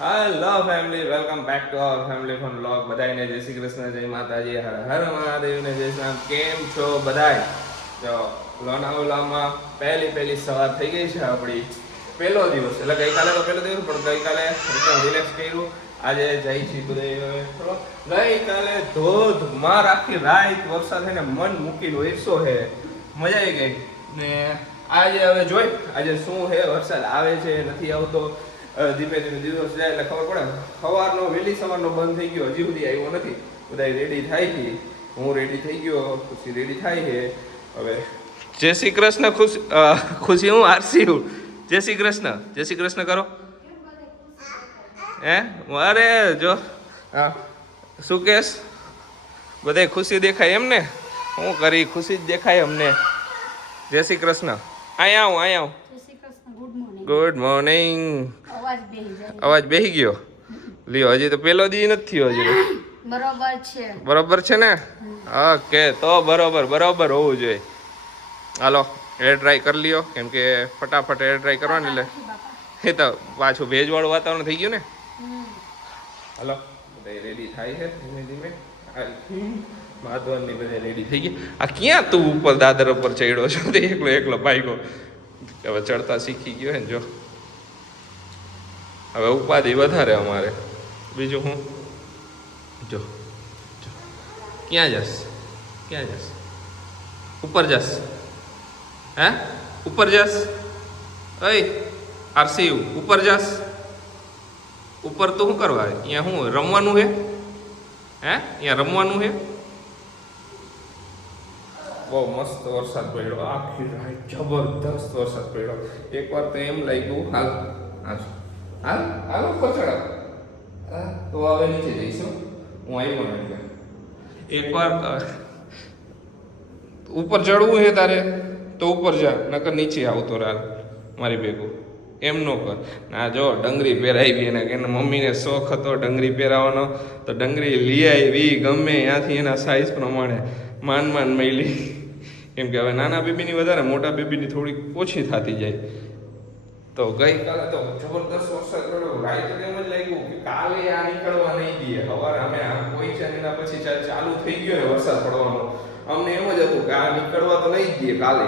Hello family, welcome back to our family fun vlog. બધાને જય શ્રી કૃષ્ણ, જય માતાજી, હર હર મહાદેવ ને જય શ્રી રામ. કેમ છો બધાય? જો લોનાવાલામાં પહેલી સવાર થઈ ગઈ છે આપણી. પહેલો દિવસ એટલે ગઈકાલે તો પહેલો દિવસ, પણ ગઈકાલે એકદમ રિલેક્સ કર્યું. આજે જઈ છીએ બધે. ગઈકાલે ધોધમાર આખી રાત વરસાદ થઈને મન મૂકીને વેરસો છે, મજા આવી ગઈ. ને આજે હવે જોઈ આજે શું છે, વરસાદ આવે છે નથી આવતો. ધીમે ધીમે દિવસ જાય એટલે ખબર પડે. સવારનો વહેલી સવારનો બંધ થઈ ગયો, હજી સુધી આવ્યો નથી. બધા રેડી થાય છે, હું રેડી થઈ ગયો, ખુશી રેડી થાય છે. હવે જય શ્રી કૃષ્ણ. ખુશી હું આરસી હું. જય શ્રી કૃષ્ણ, જય શ્રી કૃષ્ણ કરો. હે અરે જો હા શું કેસ, બધે ખુશી દેખાય એમ ને? હું કરી ખુશી જ દેખાય અમને. જય શ્રી કૃષ્ણ. અહીંયા આવું. Good morning. અવાજ બેહી ગયો. લ્યો હજી તો પેલો દી નથી થયો હજી. બરોબર છે ને? ઓકે, તો બરોબર હોવું જોઈએ. હાલો એર ડ્રાય કરી લ્યો, કેમ કે ફટાફટ એર ડ્રાય કરવાની, એટલે એ તો પાછું ભેજવાળું વાતાવરણ થઈ ગયું ને. હાલો બધા રેડી થાય છે ધીમે ધીમે. માધવનની બધા રેડી થઈ ગઈ. આ ક્યાં તું ઉપર દાદર ઉપર ચડ્યો છો? તે એકલો ભાઈકો હવે ચડતા શીખી ગયો હે ને. જો હવે ઉપાધિ વધારે અમારે. બીજું હું જો ક્યાં જશ ઉપર જશ? હે ઉપર જશ? અય આરસી ઉપર જશ? ઉપર તો શું કરવા? અહીંયા શું રમવાનું હે? અહીંયા રમવાનું હે? બહુ મસ્ત વરસાદ પડ્યો આખી રાત, જબરદસ્ત વરસાદ પડ્યો. એકવાર તો એમ લાગ્યું હાલ ઉપર ચડાવ. તો હવે નીચે જઈશું. હું આવ્યો ને એટલે એકવાર ઉપર ચડવું છે તારે તો ઉપર જા, નકર નીચે આવતો રાલ મારી ભેગું. એમ ન કર. ના જો ડંગરી પહેરાવી એને, કે મમ્મીને શોખ હતો ડંગરી પહેરાવાનો, તો ડંગરી લઈ આવી ગમે ત્યાંથી એના સાઈઝ પ્રમાણે માંડ મળી. કેમ કે હવે નાના બેબીની વધારે, મોટા બેબીની થોડીક ઓછી થતી જાય. તો ગઈકાલે તો જબરદસ્ત વરસાદ પડ્યો. રાતે એમ જ લાગ્યું કે કાલે આ નીકળવા નહીં દઈએ. સવારે અમે કોઈ છે એના પછી ચાલુ થઈ ગયો ને વરસાદ પડવાનો. અમને એમ જ હતું કે આ નીકળવા તો નહીં જ દઈએ કાલે,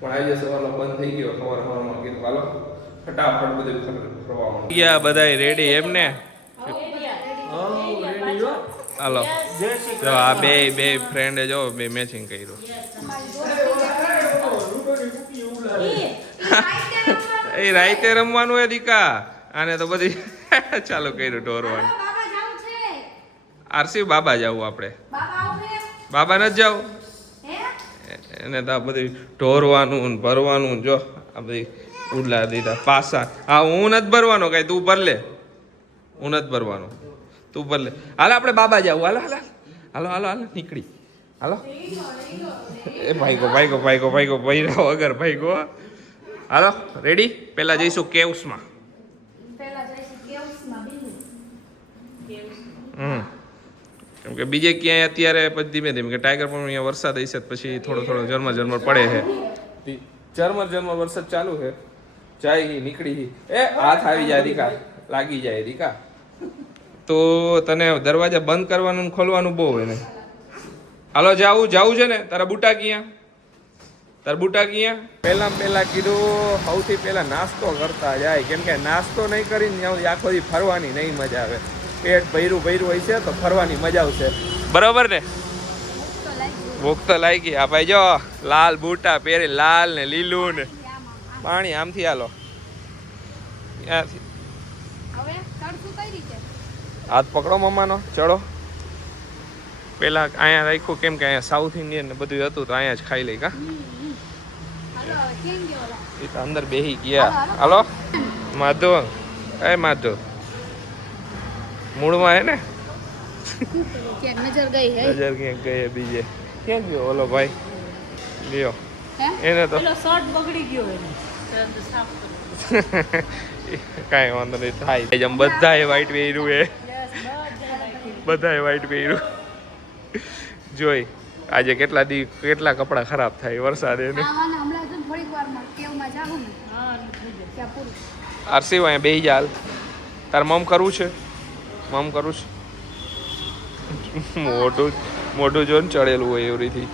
પણ આજે સવારનો બંધ થઈ ગયો. સવારમાં કીધું હાલો ફટાફટ બધું ફરવા ગયા. બધા રેડી એમ ને? હાલો જો આ બે ફ્રેન્ડે જો બે મેચિંગ કર્યું. એ રાઈતે રમવાનું હે દીકા. આને તો બધી ચાલુ કર્યું ઢોરવાનું. આરસી બાબા જવું આપણે? બાબા નથી જવું એને તો આ બધું ઢોરવાનું ભરવાનું. જો આ બધી ઉડલા દીધા પાસા. હા હું નથી ભરવાનો કઈ, તું ભર લે. હું નથી ભરવાનો, તું ભર લે. હાલ આપણે બાબા જવું. હાલો નીકળી. હાલો એ ભાઈગો ભૈરા વગર ભાઈગો. હાલો રેડી? પેલા જઈશું કેવ્સમાં. કેમ કે બીજે ક્યાંય અત્યારે પછી ધીમે ધીમે કે ટાઈગર પણ અહીંયા વરસાદ હશે પછી થોડો ઝરમર પડે છે. ઝરમર વરસાદ ચાલુ છે. જાય નીકળી એ હાથ આવી જાય દીકા, લાગી જાય દીકા. તો તને દરવાજા બંધ કરવાનું ખોલવાનું બહુ હોય ને. હાલો જાવું છે ને? તારા બુટા ક્યાં? પહેલા કીધું સૌથી પહેલા નાસ્તો કરતા જાય, કેમ કે નાસ્તો નહીં કરીને આખો દી ફરવાની નહીં મજા આવે. પેટ ભર્યું હોય છે તો ફરવાની મજા આવશે. બરોબર ને? ભૂખ તો લાગી. આ ભાઈ જો લાલ બુટા પહેરી, લાલ ને લીલું ને પાણી. આમથી હાલો હાથ પકડો મમ્માનો, ચડો. પેલા અહીંયા રાખ્યું કેમ કે અહીંયા સાઉથ ઇન્ડિયન ને બધું હતું તો અહીંયા જ ખાઈ લઈ. કા એ તો અંદર બેહી ગયા. હાલો માધવ મૂળમાં હે ને? નજર ક્યાંક ગઈ બીજે. ક્યાં ગયો ઓલો ભાઈ? લ્યો એને તો બગડી ગયો. કાંઈ વાંધો નહીં, થાય. બધાએ વાઈટ પહેર્યું જોઈ. આજે કેટલા કપડા ખરાબ થાય વરસાદ એને. આરસી અહીંયા બેહી જા. તાર મમ કરવું છે મોઢું જોઈને ચડેલું હોય એવરીથી.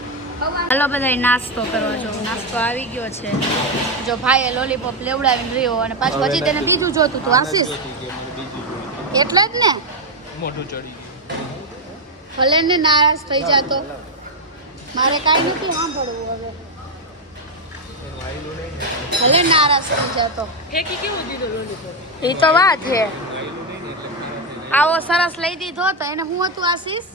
હાલો બધા નાસ્તો કરવા જો. નાસ્તો આવી ગયો છે. જો ભાઈએ લોલીપોપ લેવડાવીને રહ્યો અને પાછું હજી તેને બીજું જોતું તું આશીષ એટલે જ ને મોઢું ચડી ભલે ને નારાજ થઈ જાતો મારે કાંઈ નથી સાંભળવું હવે ભલે નારાજ થઈ જાતો એ તો વાત છે. આવો સરસ લઈ દીધો તો એને હું હતું આશીષ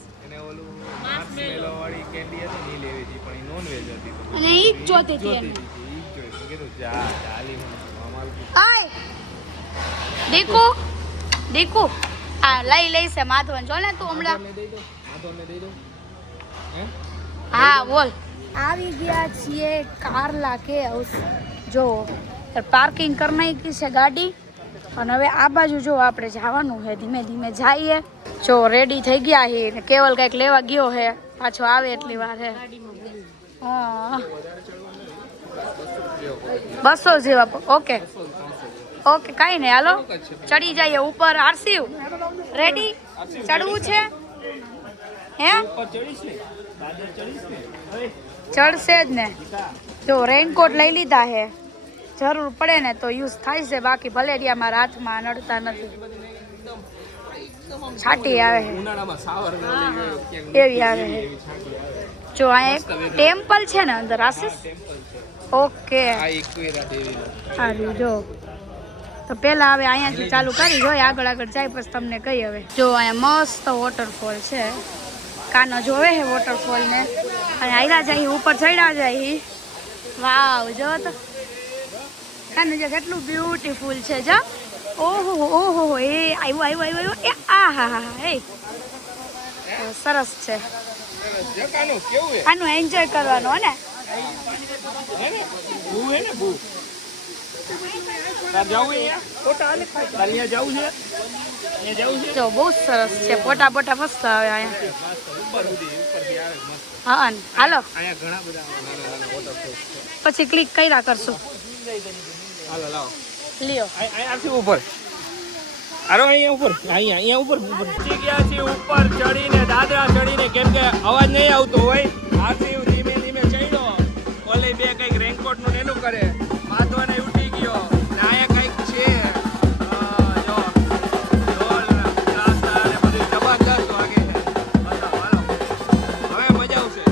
અને ઈ જ જોતી હતી એને. દીકુ આ લઈ છે માધવન જો ને તું હમણાં. હા બોલ. આવી ગયા છીએ કારલા કે હાઉસ. જો પાર્કિંગ કરી નાખી છે ગાડી અને હવે આ બાજુ જો આપણે જવાનું છે. ધીમે ધીમે જઈએ. જો રેડી થઈ ગયા છે ને કેવલ કંઈક લેવા ગયો છે પાછો આવે એટલી વાર છે. હા 200 જેવા. ઓકે કાંઈ નહીં હાલો ચડી જઈએ ઉપર. આરસીવ રેડી ચડવું છે હે ચડશે જ ને. જો રેઇનકોટ લઈ લીધા છે જરૂર પડે ને તો યુઝ થાય છે બાકી ભલેરિયા મારા હાથમાં નડતા નથી. છાટી આવે છે એવી આવે છે. જો આ એક ટેમ્પલ છે ને અંદર આશીષ. ઓકે સારું જો તો પેલા હવે અહીંયાથી ચાલુ કરી જોઈએ આગળ જાય પછી તમને કહી. હવે જો અહીંયા મસ્ત વોટરફોલ છે. કાનો જોવે છે વોટરફોલ ને અને આયલા જાય ઉપર ચડ્યા જાય. વાવ જો તો કાનો જો કેટલું બ્યુટીફુલ છે. જો ઓહો એ આવ્યું એ આ હા એ સરસ છે. આનું એન્જોય કરવાનું ને. જો બહુ સરસ છે. ફોટા મસ્ત આવે અહીંયા. હા હાલો પછી ક્લિક કર્યા કરશું. લ્યો ઉપર અહીંયા ઉપર ગયા છીએ ઉપર ચડીને દાદરા ચડીને કેમ કે અવાજ નહીં આવતો હોય. આરસીવ ધીમે ધીમે ચડ્યો. ઓલી બે કઈક રેનકોટ નું એનું કરે માધવાને ઉઠી ગયો ને અહીંયા કઈક છે જો ઢોલ રાસ્તા ને બધું જબરદસ્ત વાગે છે. બતાવો હાલો હવે મજા આવશે.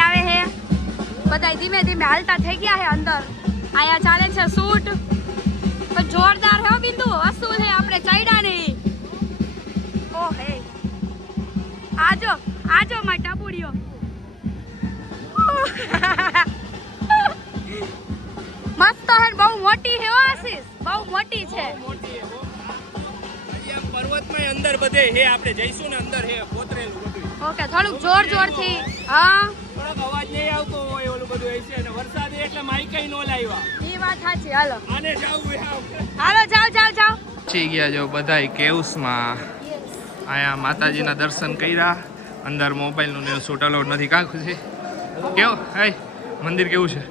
આવે છે બધા ધીમે ધીમે હાલતા થઈ ગયા છે અંદર. આયા ચાલે છે શૂટ પણ જોરદાર હે બિંદુ વસ્તુ છે. આપણે ચડ્યા નહીં. ઓ હે આજો માં ટબુડિયો મસ્ત હે. બહુ મોટી છે આશીષ બહુ મોટી છે. પર્વતમાં અંદર બધે હે આપણે જઈશું ને અંદર હે પોતરેલું બધું. ઓકે થોડુંક જોરથી હા થોડોક અવાજ નહીં આવતો હોય ઓલું બધું હશે અને વરસાદ એટલે માઈકઈ નો લાવ્યા. ઈ વાત સાચી. હાલો આને જાવું હાલો જાવ પહોંચી ગયા જો બધાય કેવ્સમાં. આયા માતાજીના દર્શન કર્યા. અંદર મોબાઈલનું ને શૂટ અલાઉડ નથી. કાં ખુશી કેવું હે મંદિર કેવું છે?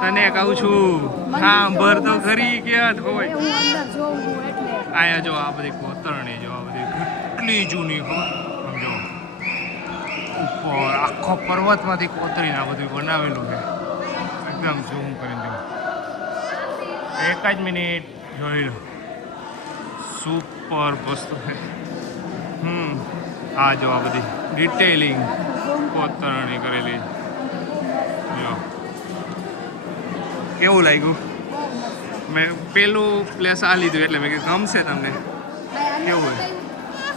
તને કહું છું હા ભર તો ખરી ક્યાં હોય. આયા જો આ બધી કોતરણી જો આ બધી કેટલી જૂની સમજો ઉપર આખો પર્વતમાંથી કોતરીને આ બધું બનાવેલું છે. એકદમ ઝૂમ કરીને જો એક જ મિનિટ જોઈ લો. સુપર વસ્તુ છે. આ જો આ બધી ડિટેલિંગ કોતરણી કરેલી જો કેવું લાગ્યું? મેં પેલું પ્લેસ આ લીધું એટલે મેં કીધું ગમશે તમને. કેવું હોય?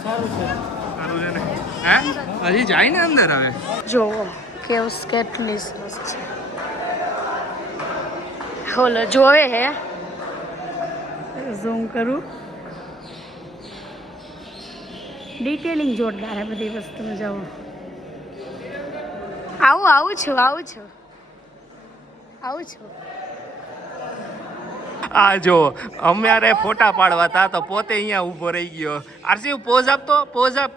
સારું છે ને? હે હજી જાય ને અંદર હવે જો કેવ્સ કેટલી સરસ છે. હોલો જોવે હે ઝૂમ કરું. ડિટેલિંગ જોરદાર હે બધી વસ્તુમાં. જાઓ આવું છું આ જો અમારે ફોટા પાડવા હતા તો પોતે અહીંયા ઊભો રહી ગયો. આરસી પોઝ આપતો, પોઝ આપ.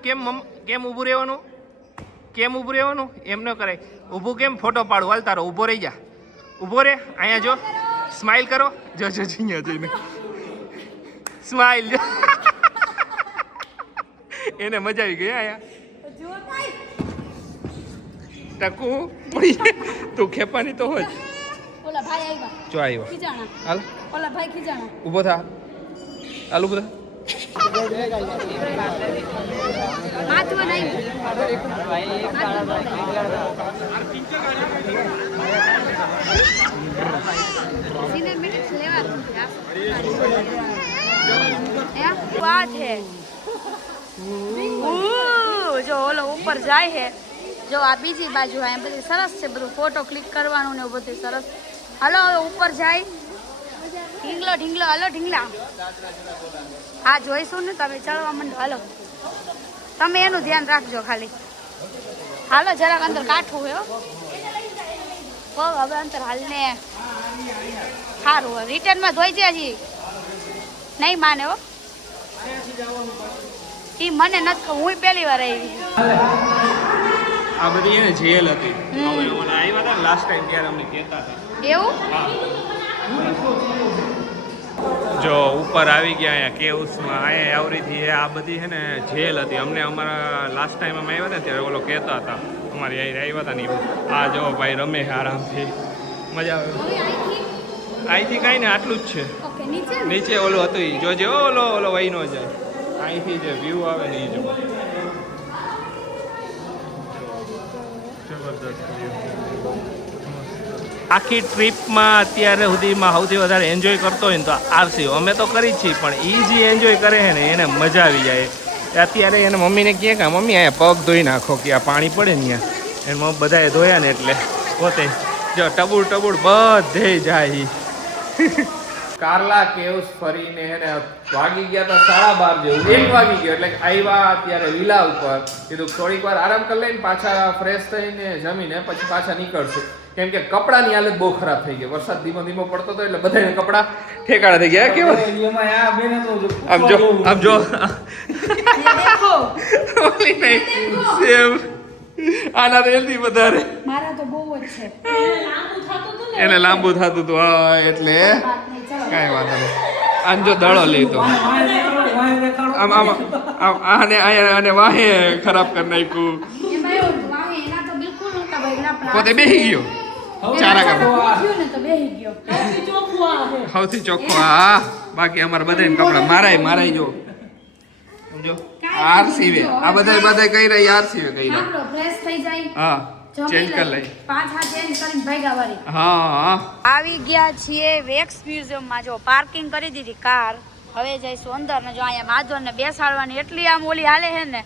કેમ ઊભું રહેવાનું? એમ ન કરાય. ઊભું કેમ ફોટો પાડવું? હાલ તારો ઊભો રહી જા. ઊભો રે. અહીંયા જો સ્માઈલ કરો. જો અહીંયા જઈને સ્માઈલ. એને મજા આવી ગઈ અહીંયા ટકુ તું ખેપાની તો હોય. ઓલા ભાઈ આવ્યા. જો આવ્યો. ખીજાણા. હાલ ઓલા ભાઈ ખીજાણા. ઊભો થા. હાલ ઊભો થા. માથું નહીં. સિનેમેટિક્સ લેવા વાત હે. જો ઓલો ઉપર જાય હે. જો આ બીજી બાજુ આ બધી સરસ છે, બધું ફોટો ક્લિક કરવાનું ને બધું સરસ. હાલો હવે ઉપર જાય. ઢીંગલો હાલો ઢીંગલા. હા જોઈશું ને, તમે ચડવા માંડો. હાલો તમે એનું ધ્યાન રાખજો ખાલી. હાલો જરાક અંદર કાઠું હે પગ. હવે અંતર હાલ ને સારું. રિટર્નમાં ધોઈ છે હજી નહીં માને હો. ઈ મને નથી કહું, હું પહેલી વાર આવી. આ બધી એને જેલ હતી. હવે ઓલા આવ્યા હતા લાસ્ટ ટાઈમ ત્યારે અમને કહેતા હતા. એવું જો ઉપર આવી ગયા અહીંયા કેવ્સમાં. અહીંયા આવરીથી આ બધી છે ને જેલ હતી. અમને અમારા લાસ્ટ ટાઈમ અમે આવ્યા હતા ત્યારે ઓલો કહેતા હતા. અમારી અહીંયા આવ્યા હતા ને. આ જો ભાઈ રમે આરામથી, મજા આવે. અહીંથી કાંઈ ને આટલું જ છે. નીચે ઓલું હતું એ જોજે. ઓલો વહી નો જાય. અહીંથી જે વ્યૂ આવે ને એ જો જબરદસ્ત વ્યૂ. આખી ટ્રીપમાં અત્યારે સુધીમાં સૌથી વધારે એન્જોય કરતો હોય ને તો આરસી. અમે તો કરી જ છીએ, પણ એ જે એન્જોય કરે છે ને એને મજા આવી જાય. અત્યારે એને મમ્મીને કહે કે મમ્મી અહીંયા પગ ધોઈ નાખો, કે આ પાણી પડે ને ત્યાં. એમાં બધાએ ધોયા ને એટલે પોતે જો ટબુડ બધે જાય. કારલા કેવ્સ ફરીને એને વાગી ગયા તો 12:30 જેવું. 1 વાગી ગયો એટલે આવ્યા અત્યારે વિલા ઉપર. કીધું થોડીક વાર આરામ કરી લઈને પાછા ફ્રેશ થઈને જમીને પછી પાછા નીકળશું. કેમ કે કપડાની હાલત બહુ ખરાબ થઈ ગઈ. વરસાદ ધીમો પડતો હતો એટલે બધાને કપડા ઠેકાણા થઈ ગયા. કેવું આમ જો ઓલી નહીં સેમ આના રેલથી વધારે મારા તો બહુ જ છે. એને લાંબુ થતું હતું એટલે કાંઈ વાંધો નહીં. આમ જો દડો લીધો આને વાહે ખરાબ કરી નાખ્યું. પોતે બેસી ગયો. ચારા સૌથી ચોખ્ખો. હા બાકી અમારે બધાને કપડા મારાય જો સમજો. આરસીવે આ બધા કઈ રહી. આરસીવે કઈ રહી. ફ્રેશ થઈ જાય. હા ચેન્જ કરી લઈ. પાછા ચેન્જ કરીને ભાગ્યા વાળી. હા આવી ગયા છીએ વેક્સ મ્યુઝિયમ માં. જો પાર્કિંગ કરી દીધી કાર. હવે જઈશું અંદર ને. જો અહીંયા માધવર ને બેસાડવાની એટલી આમ ઓલી હાલે છે ને.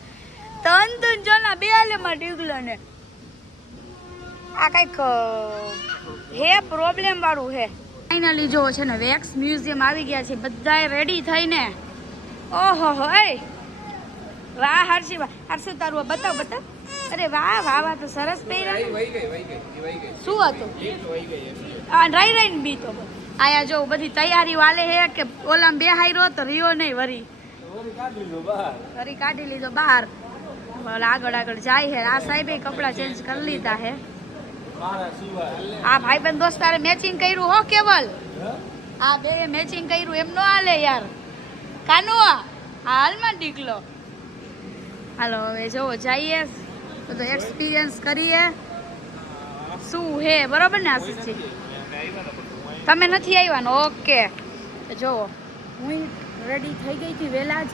તન જણા બે હાલે માં ડીગલો ને. આ કઈક હે પ્રોબ્લેમ વાળું હે. ફાઇનલી જો છે ને વેક્સ મ્યુઝિયમ આવી ગયા છે બધાય રેડી થઈને. ઓહો હો એ વાહ હર્ષી તારું બતાવ. અરે વાહ તો સરસ પહેર્યા. શું હતું રાઈ ને બી તો આયા જો બધી તૈયારી વાલે હે કે ઓલામ બે હાઈરો તો રિયો નહીં વરી કાઢી લીધો બહાર. આગળ જાય હે. આ સાહેબે કપડા ચેન્જ કરી લીધા હે. આ ભાઈબંધ દોસ્તારે મેચિંગ કર્યું હો કેવલ. આ બે મેચિંગ કર્યું એમ નો હાલે યાર. કાનો હાલમાં ડીકલો. હાલો હવે જો જઈએ બધો એક્સપિરિયન્સ કરીએ શું હે. બરોબર ને આશીષજી? તમે નથી આવ્યા ને? ઓકે જો હું રેડી થઈ ગઈ હતી વહેલા જ,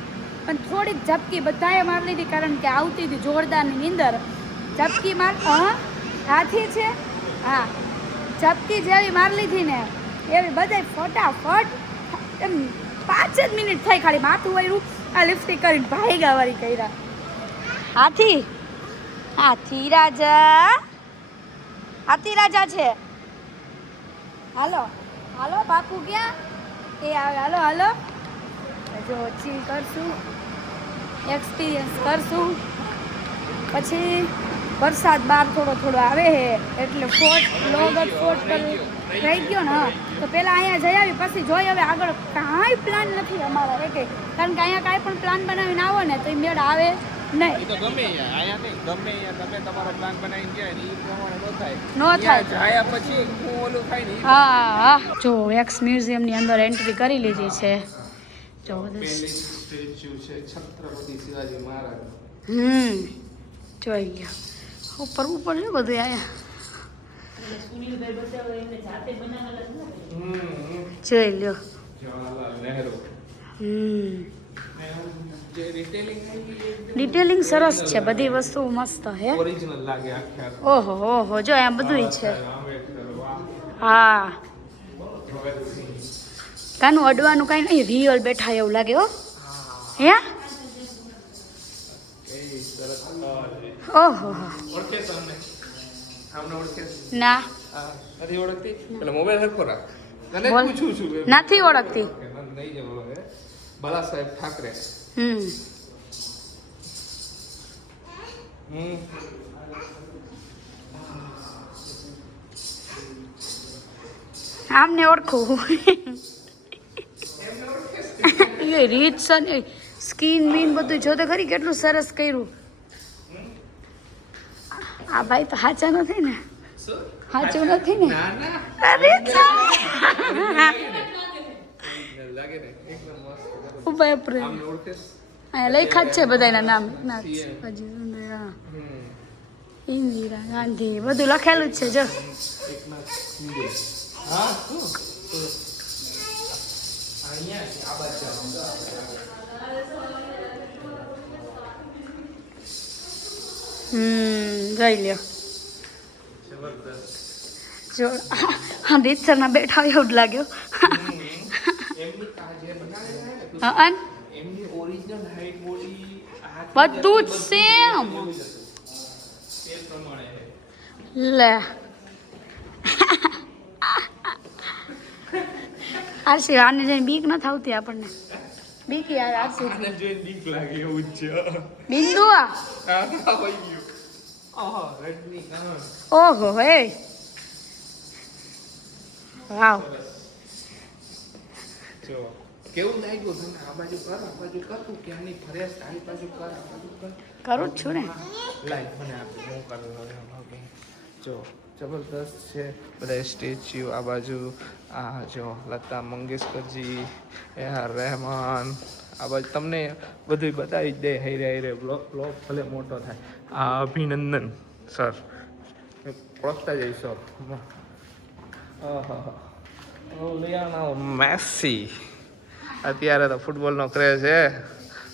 પણ થોડીક ઝપકી બધાએ મારી લીધી કારણ કે આવતી હતી જોરદારની નીંદર. ઝપકી માર હાથી છે. હા ઝપકી જેવી મારી લીધી ને એવી બધાય ફટાફટ એમ 5 જ મિનિટ થઈ ખાલી માથું વાળું આ લિપસ્ટિક કરીને ભાઈગા વાળી કર્યા. હાથી રાજા છે. હાલો બાપુ ક્યાં? એ આવે. હાલો જો ચીલ કરશું, એક્સપિરિયન્સ કરશું, પછી વરસાદ બહાર થોડો થોડો આવે છે એટલે ફોર્ટ લોગટ ફોર્ટ પર રહી ગયો ને તો પહેલાં અહીંયા જઈ આવી પછી જોઈ હવે આગળ કાંઈ પ્લાન નથી અમારો એકે કારણ કે અહીંયા કાંઈ પણ પ્લાન બનાવીને આવો ને તો એ મેળ આવે નહીં. તો ગમે અહીંયા નહીં ગમે તમે તમારો પ્લાન બનાવીને ગયા ને એ પ્રમાણે નો થાય. જાય પછી હું ઓલું થાય ને હા જો વેક્સ મ્યુઝિયમની અંદર એન્ટ્રી કરી લીધી છે. જો સ્ટેચ્યુ છે છત્રપતિ શિવાજી મહારાજ. જોઈ લ્યો ઉપર ઉપર છે બધું આયા જોઈ લ્યો. જવાહરલાલ નહેરુ. જે ડિટેલિંગ સરસ છે બધી વસ્તુ મસ્ત હે. ઓરિજિનલ લાગે આખે આખું. ઓહો ઓહો જો આ બધું છે. આંબેડકર વાહ. હા ભગતસિંહ. કાનું અડવાનું કાંઈ નહીં રિયલ બેઠા એવું લાગે હો. હે એ સરસ. ઓહો ઓળખે છો અમને? આમને ઓળખે છો? ના હા નથી ઓળખતી? પેલા મોબાઈલ હરખો રાખ. તને બોલ. પૂછું છું એમ. નથી ઓળખતી. કે મને નહીં જવો હવે. બાલા સાહેબ ઠાકરે. આમને ઓળખું એ રીત છે સ્કીન મીન બધું જોતે ખરી કેટલું સરસ કર્યું. આ ભાઈ તો સાચા નથી ને? શું? સાચું નથી ને? ના ના અરે લાગે ને એકદમ મસ્ત. બાપરે આમને ઓળખે છો? અહીંયા લખ્યા જ છે બધાના નામ. ઇન્દિરા ગાંધી બધું લખેલું જ છે જો. એકનાથ શિંદે. હા શું? અહીંયા છે આ બાજુ જોઈ લ્યો. જબરદસ્ત. જો હા રીતસરના બેઠા હોય એવું જ લાગ્યો. એમની આ જે બનાવેલા છે ને હા એમની ઓરિજિનલ હાઈટ બોડી બધું જ સેમ એ પ્રમાણે છે. લે આરસી આને જઈને બીક ન આવતી આપણને. બીક યાર આરસી આને જોઈને બીક લાગે એવું જ છે. બિંદુ આ હોય ગયું. ઓહો રજનીકાંત. ઓહો હે વાવ. જો કેવું લાગ્યું તને? આ બાજુ કર આ બાજુ કર તું ક્યાંની ફરેશ આ બાજુ કર આ બાજુ કર. કરું જ છું ને. લાઈક મને આપી હું કરું હવે. જો જબરદસ્ત છે બધા સ્ટેચ્યુ. આ બાજુ આ જો લતા મંગેશકરજી, AR રહેમાન. આ બાજુ તમને બધું બતાવી જ દે. હૈરે બ્લોગ ભલે મોટો થાય. આ અભિનંદન સર ઓળખતા જઈશો. Lionel Messi. અત્યારે તો ફૂટબોલનો ક્રેઝ છે.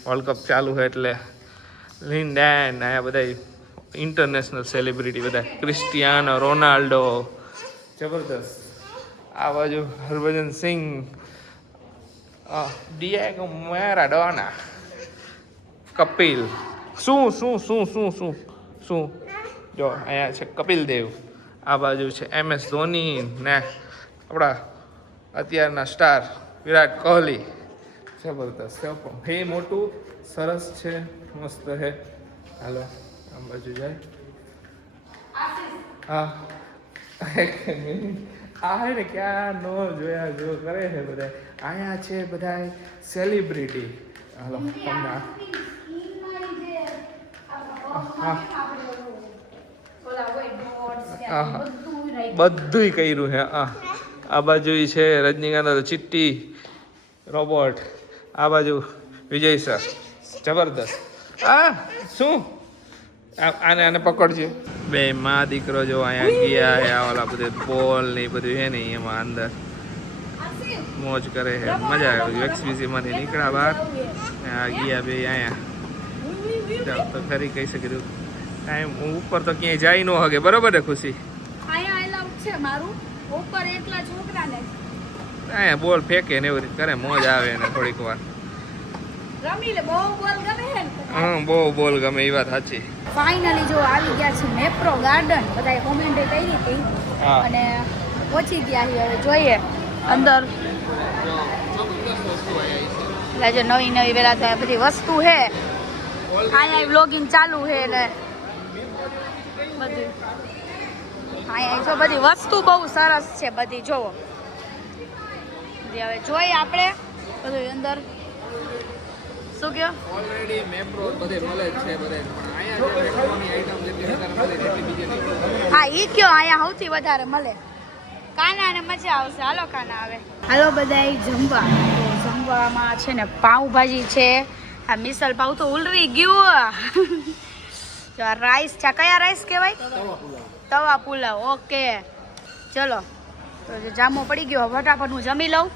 વર્લ્ડ કપ ચાલુ છે એટલે લિન્ડેન આ બધા ઇન્ટરનેશનલ સેલિબ્રિટી બધા. ક્રિસ્ટિયાનો રોનાલ્ડો જબરદસ્ત. આ બાજુ હરભજન સિંહ, ડિએગો મેરાડોના, કપિલ. શું શું શું શું શું શું જો અહીંયા છે કપિલ દેવ. આ બાજુ છે MS ધોની ને આપણા અત્યારના સ્ટાર વિરાટ કોહલી. જબરદસ્ત છે પણ હે મોટું સરસ છે મસ્ત છે. હાલો આમ બાજુ જાય. હા આ હે ને ક્યાં નો જોયા જો કરે છે બધા. અહીંયા છે બધા સેલિબ્રિટી. હાલો તમને બધુંય કર્યું છે. આ બાજુ છે રજનીકાંત ચિટ્ટી રોબોટ. આ બાજુ વિજય સર જબરદસ્ત. શું આને આને પકડજો. બે માં દીકરો જો અહીંયા ગયા હે. ઓલા બધું બોલ ને એ બધું છે ને એમાં અંદર મોજ કરે છે. મજા આવે. એક્સપીસી માંથી નીકળ્યા બહાર આ ગયા બે અહીંયા તો ખરી કહી શકે ટાઈમ ઉપર તો ક્યાંય જાય ન હગે. બરોબર ને ખુશી? અહીંયા એલાઉડ છે મારું ઉપર એકલા છોકરાને અહીંયા બોલ ફેંકે ને એવી રીતે કરે. મોજ આવે ને થોડીક વાર રમી લે. બહુ બોલ ગમે છે ને? હા બહુ બોલ ગમે એ વાત સાચી. ફાઇનલી જો આવી ગયા છે મેપ્રો ગાર્ડન. બધાએ કોમેન્ટ કરી હતી અને પહોંચી ગયા છીએ. હવે જોઈએ અંદર. એટલે જો નવી નવી પેલા તો બધી વસ્તુ છે. અહીંયા વ્લોગિંગ ચાલુ છે ને બધી અહીંયા જો બધી વસ્તુ બહુ સરસ છે બધી જોવો. હવે જોઈએ આપણે બધું અંદર શું કયો ઓલરેડી મેપ્રો બધે મળે જ છે બધે, પણ અહીંયા જે ખાવાની આઈટમ જેટલી વધારે મળે એટલી બીજી નહીં. હા ઈ કયો અહીંયા સૌથી વધારે મળે. કાના ને મજા આવશે. હાલો કાના આવે. હાલો બધાય જમવા. તો જમવામાં છે ને પાઉંભાજી છે. આ મિસલ પાઉં તો ઉલરી ગયું. જો આ રાઈસ છે. કયા રાઈસ કહેવાય? તવા પુલાવ. ઓકે ચલો તો જે જામો પડી ગયો ફટાફટ હું જમી લઉં.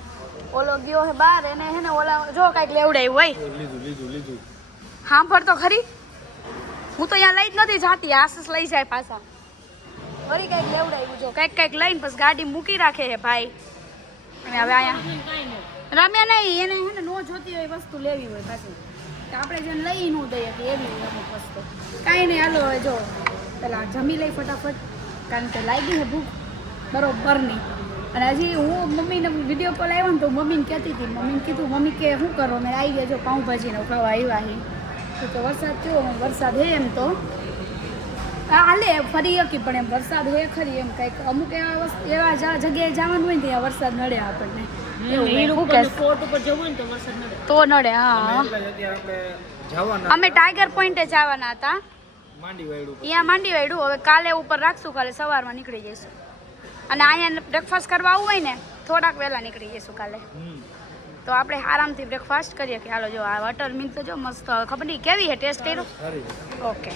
ઓલો ગયો હે બહાર એને હે ને ઓલા જો કાંઈક લેવડાવ્યું હોય. લીધું હા પર તો ખરી હું તો અહીંયા લઈ જ નથી જાતી. આશીષ લઈ જાય પાછા. ફરી કંઈક લેવડાવ્યું જો કંઈક લઈને પછી ગાડી મૂકી રાખે હે ભાઈ. અને હવે અહીંયા રમ્યા નહીં એને હે ને નો જોતી હોય વસ્તુ લેવી હોય પાછી તો આપણે જેને લઈ ન દઈએ કે એવી અમુક વસ્તુ કાંઈ નહીં. હાલો હવે જો પેલા જમી લઈ ફટાફટ કારણ કે લાગી છે ભૂખ બરોબરની. અને હજી હું મમ્મીને વિડીયો કોલ આવ્યો ને તો મમ્મીને કહેતી હતી. મમ્મીને કીધું મમ્મી કે શું કરો મેં આવી ગયા જો પાઉંભાજીને ખાવા આવ્યા હી તો વરસાદ થયો વરસાદ હે એમ તો હાલે ફરી શકી પણ એમ વરસાદ હે ખરી એમ કંઈક અમુક એવા જગ્યાએ જવાનું હોય ને ત્યાં વરસાદ નડે આપણને. તો નડે. હા અમે ટાઈગર પોઈન્ટે જવાના હતા અહીંયા માંડી વાયડું. હવે કાલે ઉપર રાખશું. કાલે સવારમાં નીકળી જઈશું. અને અહીંયા બ્રેકફાસ્ટ કરવા આવવું હોય ને થોડાક વહેલા નીકળી જઈશું કાલે. તો આપણે આરામથી બ્રેકફાસ્ટ કરીએ કે હાલો જો આ વોટર મિલ્ક તો જો મસ્ત ખબર નહીં કેવી છે ટેસ્ટ કર્યો. ઓકે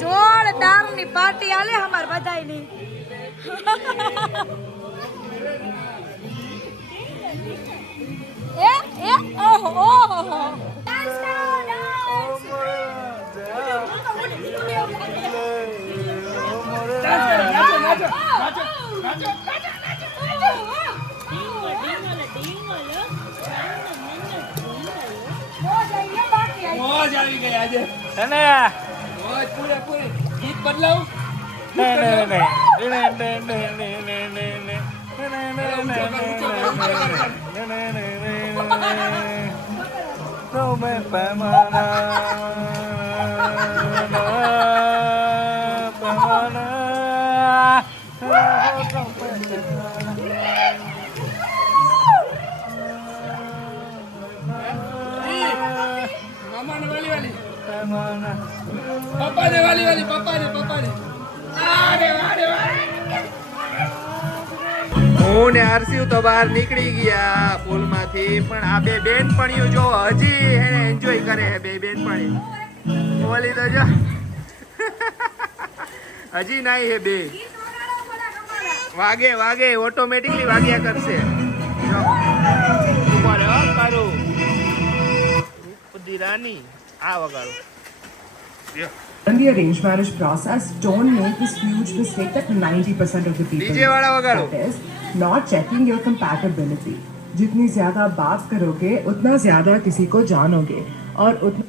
જોરદારની પાર્ટી આલે અમાર બધાયની. ઓહો ઓહો ડાન્સ કરો મોજ આવી ગઈ આજે અને મોજ પૂરેપૂરી. ગીત બદલાવ પપ્પા ને વાલી પપ્પા ને હું ને હર્ષિયું તો બહાર નીકળી ગયા પુલમાંથી, પણ આ બે બેનપણીઓ જો હજી એને એન્જોય કરે છે. બે બેનપણી બોલી તો જો હજી નાઈ હે બે વાગે ઓટોમેટિકલી વાગ્યા કરશે. જો ઉપર કરું રાની આ વગાડો. In the arranged marriage process, don't make this huge mistake that 90% of the people DJ वाला वगाड़ो. that is not checking your compatibility. जितनी ज़्यादा बात करोगे, उतना ज़्यादा किसी को जानोगे और उतना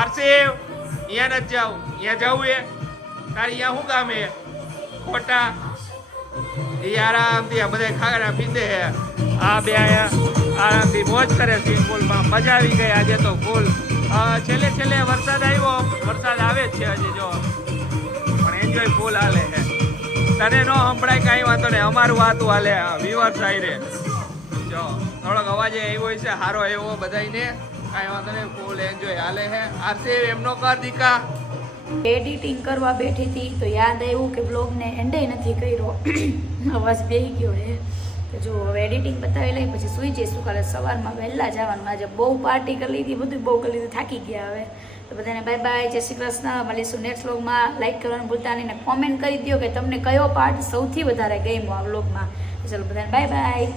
આરસીવ અહીંયા ન જાવ, અહીંયા જવું એ તારી અહીંયા શું કામ હે ખોટા એ આરામથી આ બધા ખાડા પીંદે હે. આ બે અહીંયા આરામથી મોજ કરે સ્વિમિંગ પુલમાં. મજા આવી ગઈ આજે તો ફૂલ. છેલ્લે વરસાદ આવ્યો. વરસાદ આવે જ છે હજી જો, પણ એન્જોય ફૂલ હાલે છે. તને નો સંભળાય કાંઈ વાંધો નહીં, અમારું વાતું હાલે. વિવર સાઈડે જો થોડોક અવાજ આવ્યો છે સારો એવો બધાને. કાંઈ વાંધો નહીં, ફૂલ એન્જોય હાલે છે. આરસીવ એમનો કર દીકા. એડિટિંગ કરવા બેઠી હતી તો યાદ આવ્યું કે બ્લોગને એન્ડે નથી કર્યો. અવાજ બેહી ગયો હે તો જો હવે એડિટિંગ બતાવી લઈ પછી સૂઈ જઈશું. કાલે સવારમાં વહેલા જવાનું. આજે બહુ પાર્ટી કરી લીધી, બધું બહુ કરી લીધું, થાકી ગયા હવે. તો બધાને બાય બાય, જય શ્રી કૃષ્ણ. મળીશું નેક્સ્ટ વ્લોગમાં. લાઈક કરવાનું ભૂલતા નહીં ને કોમેન્ટ કરી દો કે તમને કયો પાર્ટ સૌથી વધારે ગમ્યો આ વ્લોગમાં. ચલો બધાને બાય બાય.